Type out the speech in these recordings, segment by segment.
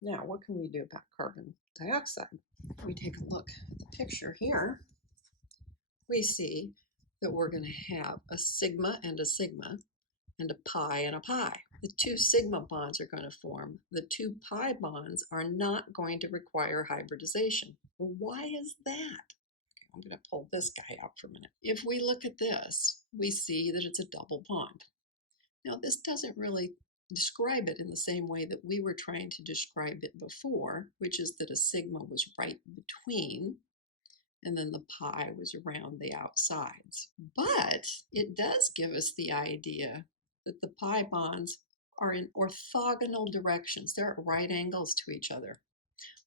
Now, what can we do about carbon dioxide? We take a look at the picture here. We see that we're going to have a sigma and a pi and a pi. The two sigma bonds are going to form. The two pi bonds are not going to require hybridization. Well, why is that? I'm going to pull this guy out for a minute. If we look at this, we see that it's a double bond. Now, this doesn't really describe it in the same way that we were trying to describe it before, which is that a sigma was right between and then the pi was around the outsides. But it does give us the idea that the pi bonds are in orthogonal directions. They're at right angles to each other.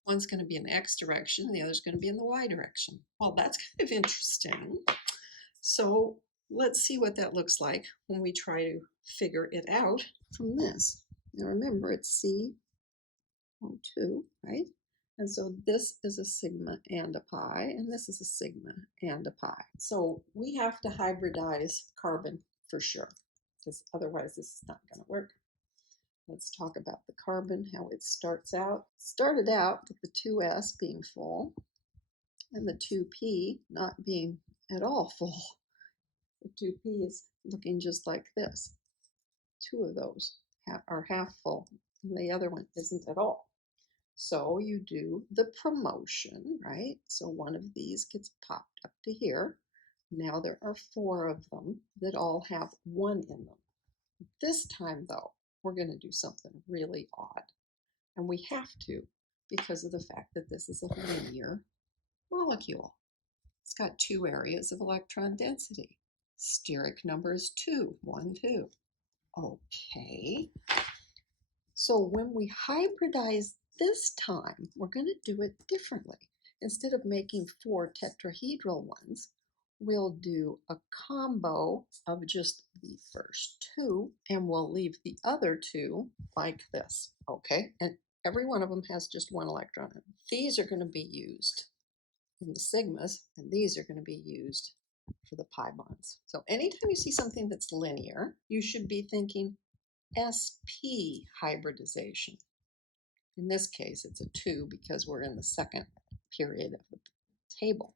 One's going to be in the x direction, and the other's going to be in the y direction. Well, that's kind of interesting. So let's see what that looks like when we try to figure it out from this. Now remember, it's CO2, right? And so this is a sigma and a pi, and this is a sigma and a pi. So we have to hybridize carbon for sure, because otherwise this is not going to work. Let's talk about the carbon, how it starts out. Started out with the 2s being full and the 2p not being at all full. The 2p is looking just like this. Two of those are half full, and the other one isn't at all. So you do the promotion, right? So one of these gets popped up to here. Now there are 4 of them that all have 1 in them. This time, though, we're going to do something really odd. And we have to because of the fact that this is a linear molecule. It's got 2 areas of electron density. Steric number is 2, 1, 2. Okay. So when we hybridize this time, we're going to do it differently. Instead of making 4 tetrahedral ones, we'll do a combo of just the first 2, and we'll leave the other 2 like this, okay? And every one of them has just 1 electron. These are going to be used in the sigmas, and these are going to be used for the pi bonds. So anytime you see something that's linear, you should be thinking sp hybridization. In this case, it's a 2 because we're in the second period of the table.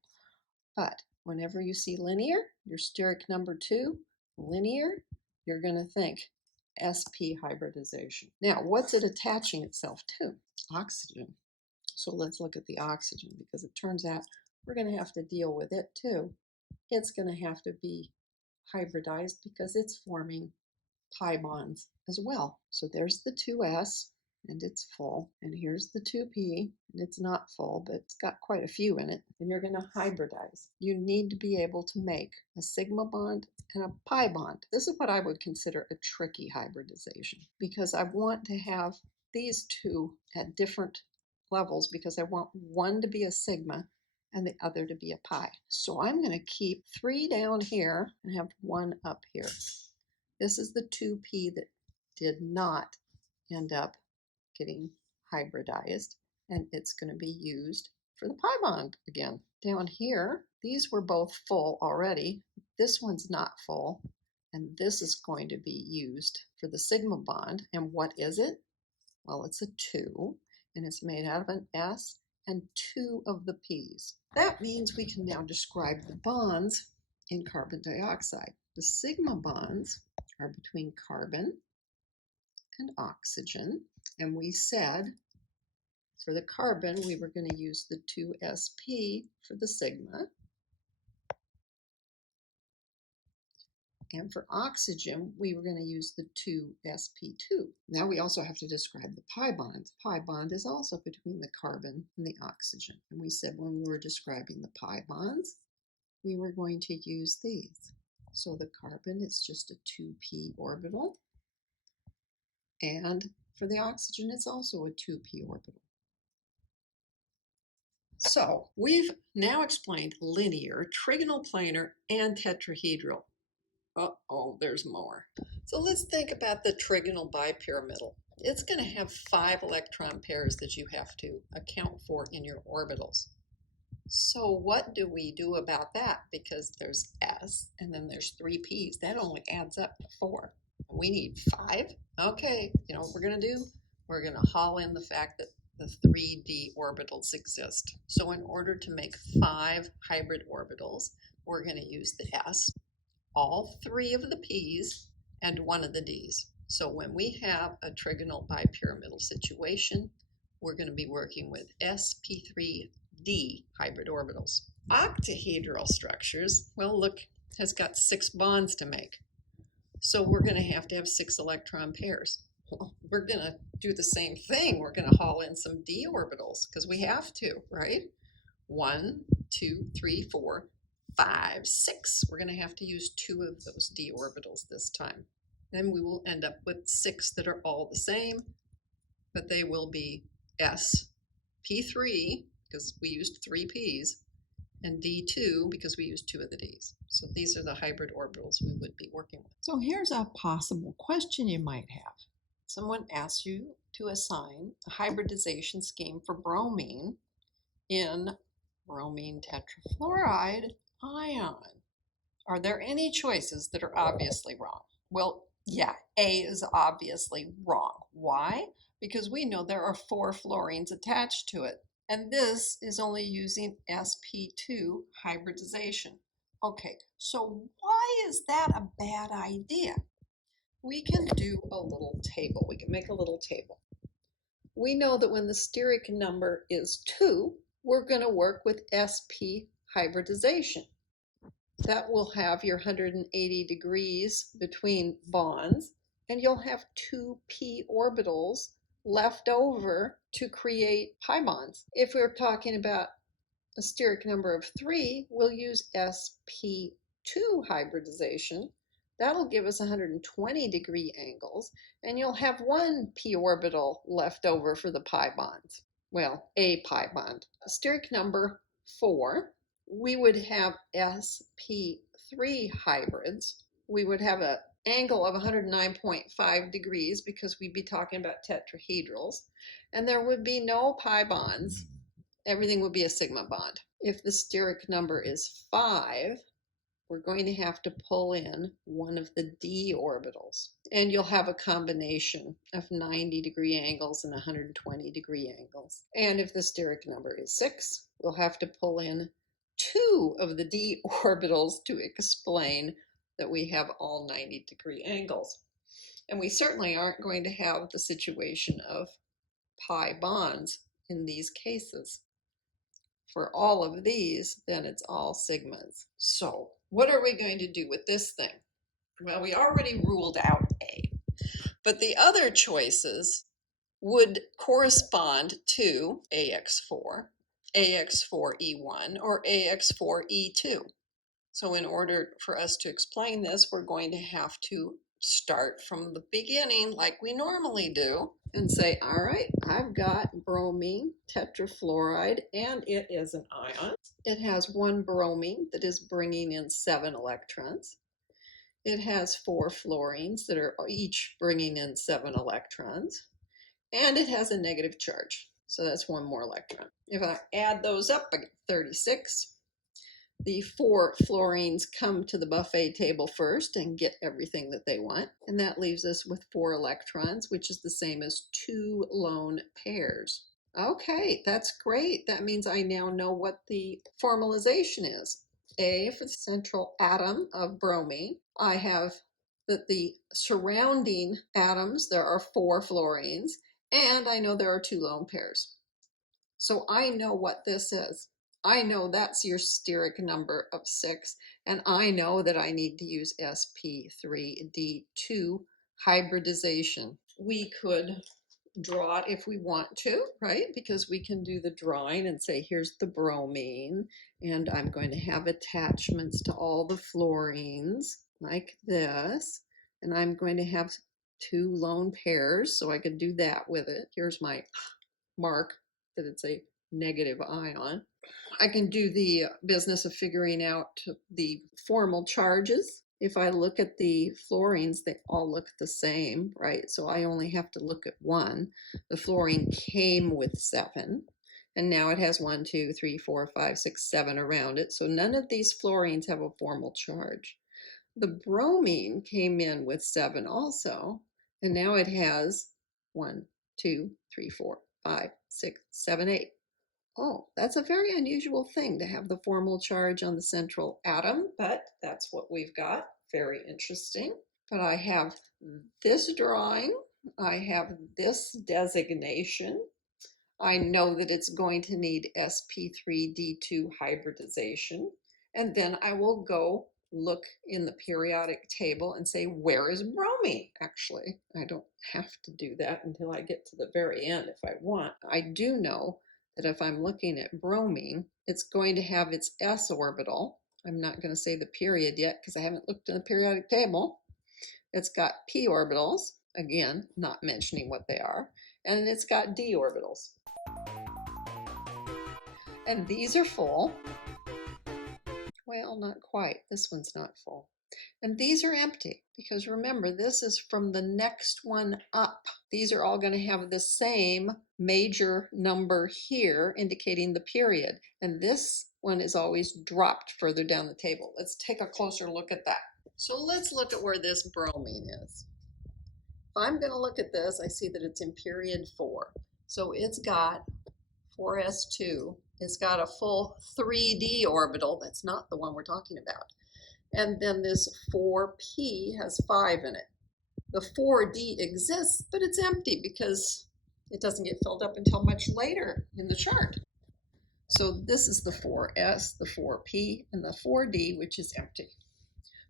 But whenever you see linear, your steric number 2, linear, you're going to think sp hybridization. Now, what's it attaching itself to? Oxygen. So let's look at the oxygen, because it turns out we're going to have to deal with it too. It's going to have to be hybridized because it's forming pi bonds as well. So there's the 2s, and it's full. And here's the 2p, and it's not full, but it's got quite a few in it. And you're going to hybridize. You need to be able to make a sigma bond and a pi bond. This is what I would consider a tricky hybridization, because I want to have these 2 at different levels, because I want one to be a sigma and the other to be a pi. So I'm going to keep 3 down here and have 1 up here. This is the 2p that did not end up getting hybridized, and it's going to be used for the pi bond again. Down here, these were both full already. This one's not full, and this is going to be used for the sigma bond. And what is it? Well, it's a 2, and it's made out of an S and 2 of the P's. That means we can now describe the bonds in carbon dioxide. The sigma bonds are between carbon and oxygen, and we said for the carbon we were going to use the 2sp for the sigma, and for oxygen we were going to use the 2sp2. Now we also have to describe the pi bond. The pi bond is also between the carbon and the oxygen, and we said when we were describing the pi bonds we were going to use these. So the carbon is just a 2p orbital, and for the oxygen it's also a 2p orbital. So we've now explained linear, trigonal planar, and tetrahedral. Uh-oh, there's more. So let's think about the trigonal bipyramidal. It's going to have 5 electron pairs that you have to account for in your orbitals. So what do we do about that? Because there's S and then there's 3 P's. That only adds up to 4. We need 5. Okay, you know what we're going to do? We're going to haul in the fact that the 3d orbitals exist. So in order to make 5 hybrid orbitals, we're going to use the s, all 3 of the p's, and 1 of the d's. So when we have a trigonal bipyramidal situation, we're going to be working with sp3d hybrid orbitals. Octahedral structures, well, look, has got 6 bonds to make. So we're going to have 6 electron pairs. Well, we're going to do the same thing. We're going to haul in some d orbitals because we have to, right? 1, 2, 3, 4, 5, 6. We're going to have to use 2 of those d orbitals this time. Then we will end up with 6 that are all the same, but they will be sp3 because we used 3 p's, and d2 because we used 2 of the d's. So these are the hybrid orbitals we would be working with. So here's a possible question you might have. Someone asks you to assign a hybridization scheme for bromine in bromine tetrafluoride ion. Are there any choices that are obviously wrong? Well, yeah, A is obviously wrong. Why? Because we know there are 4 fluorines attached to it, and this is only using sp2 hybridization. Okay, so why is that a bad idea? We can do a little table. We can make a little table. We know that when the steric number is 2, we're going to work with sp hybridization. That will have your 180 degrees between bonds, and you'll have 2 p orbitals left over to create pi bonds. If we're talking about a steric number of 3, we'll use sp2 hybridization. That'll give us 120 degree angles, and you'll have 1 p orbital left over for the pi bonds. Well, a pi bond. Steric number 4, we would have sp3 hybrids. We would have an angle of 109.5 degrees because we'd be talking about tetrahedrals, and there would be no pi bonds. Everything would be a sigma bond. If the steric number is 5, we're going to have to pull in 1 of the d orbitals, and you'll have a combination of 90 degree angles and 120 degree angles. And if the steric number is 6, we'll have to pull in 2 of the d orbitals to explain that we have all 90 degree angles. And we certainly aren't going to have the situation of pi bonds in these cases. For all of these, then it's all sigmas. So what are we going to do with this thing? Well, we already ruled out A, but the other choices would correspond to AX4, AX4E1, or AX4E2. So in order for us to explain this, we're going to have to start from the beginning like we normally do and say, all right, I've got bromine tetrafluoride, and it is an ion. It has 1 bromine that is bringing in 7 electrons. It has 4 fluorines that are each bringing in 7 electrons, and it has a negative charge. So that's 1 more electron. If I add those up, I get 36. The 4 fluorines come to the buffet table first and get everything that they want. And that leaves us with 4 electrons, which is the same as 2 lone pairs. Okay, that's great. That means I now know what the formalization is. A for the central atom of bromine. I have that the surrounding atoms, there are 4 fluorines, and I know there are 2 lone pairs. So I know what this is. I know that's your steric number of 6, and I know that I need to use sp3d2 hybridization. We could draw it if we want to, right? Because we can do the drawing and say, here's the bromine, and I'm going to have attachments to all the fluorines like this, and I'm going to have 2 lone pairs, so I could do that with it. Here's my mark that it's a negative ion. I can do the business of figuring out the formal charges. If I look at the fluorines, they all look the same, right? So I only have to look at 1. The fluorine came with 7, and now it has 1, 2, 3, 4, 5, 6, 7 around it. So none of these fluorines have a formal charge. The bromine came in with 7 also, and now it has 1, 2, 3, 4, 5, 6, 7, 8. Oh, that's a very unusual thing to have the formal charge on the central atom, but that's what we've got. Very interesting. But I have this drawing. I have this designation. I know that it's going to need sp3d2 hybridization. And then I will go look in the periodic table and say, where is bromine? Actually, I don't have to do that until I get to the very end if I want. I do know that if I'm looking at bromine, it's going to have its s orbital. I'm not going to say the period yet because I haven't looked in the periodic table. It's got p orbitals, again, not mentioning what they are, and it's got d orbitals. And these are full. Well, not quite. This one's not full. And these are empty because remember, this is from the next one up. These are all going to have the same major number here indicating the period. And this one is always dropped further down the table. Let's take a closer look at that. So let's look at where this bromine is. If I'm going to look at this, I see that it's in period 4. So it's got 4s2. It's got a full 3d orbital. That's not the one we're talking about. And then this 4p has 5 in it. The 4d exists, but it's empty because it doesn't get filled up until much later in the chart. So this is the 4s, the 4p, and the 4d, which is empty.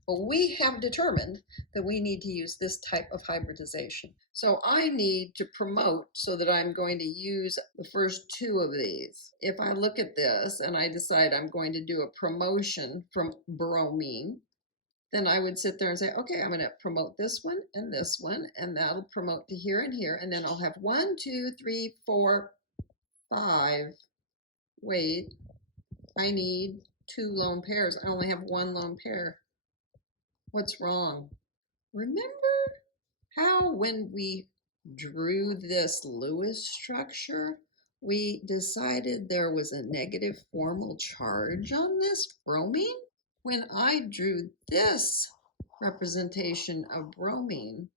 But we have determined that we need to use this type of hybridization. So I need to promote so that I'm going to use the first 2 of these. If I look at this and I decide I'm going to do a promotion from bromine, then I would sit there and say, okay, I'm going to promote this one, and that'll promote to here and here, and then I'll have 1, 2, 3, 4, 5. Wait, I need 2 lone pairs. I only have 1 lone pair. What's wrong? Remember how when we drew this Lewis structure, we decided there was a negative formal charge on this bromine? When I drew this representation of bromine,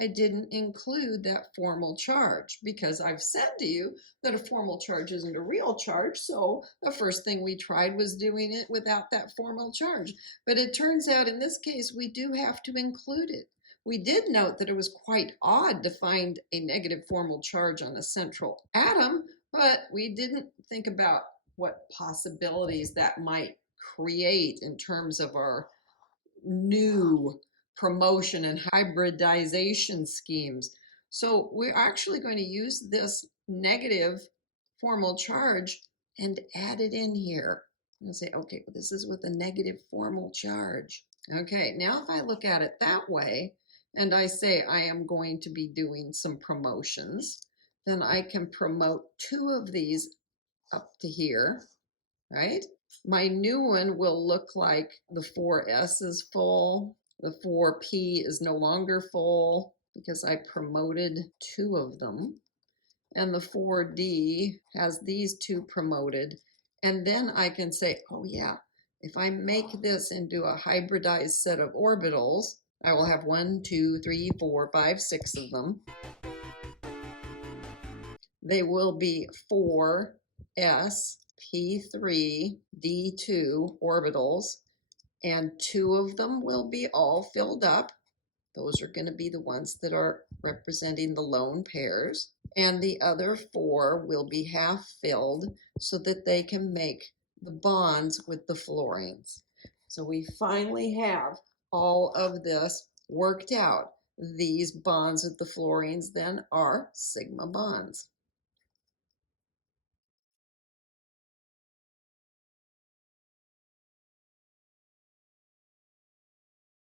I didn't include that formal charge because I've said to you that a formal charge isn't a real charge. So the first thing we tried was doing it without that formal charge. But it turns out in this case, we do have to include it. We did note that it was quite odd to find a negative formal charge on a central atom, but we didn't think about what possibilities that might create in terms of our new promotion and hybridization schemes. So we're actually going to use this negative formal charge and add it in here. I'm going to say, okay, well, this is with a negative formal charge. Okay, now if I look at it that way, and I say I am going to be doing some promotions, then I can promote 2 of these up to here, right? My new one will look like the 4s is full. The 4p is no longer full because I promoted 2 of them. And the 4d has these 2 promoted. And then I can say, oh yeah, if I make this into a hybridized set of orbitals, I will have 1, 2, 3, 4, 5, 6 of them. They will be 4s, p3, d2 orbitals, and 2 of them will be all filled up. Those are going to be the ones that are representing the lone pairs. And the other 4 will be half filled so that they can make the bonds with the fluorines. So we finally have all of this worked out. These bonds with the fluorines then are sigma bonds.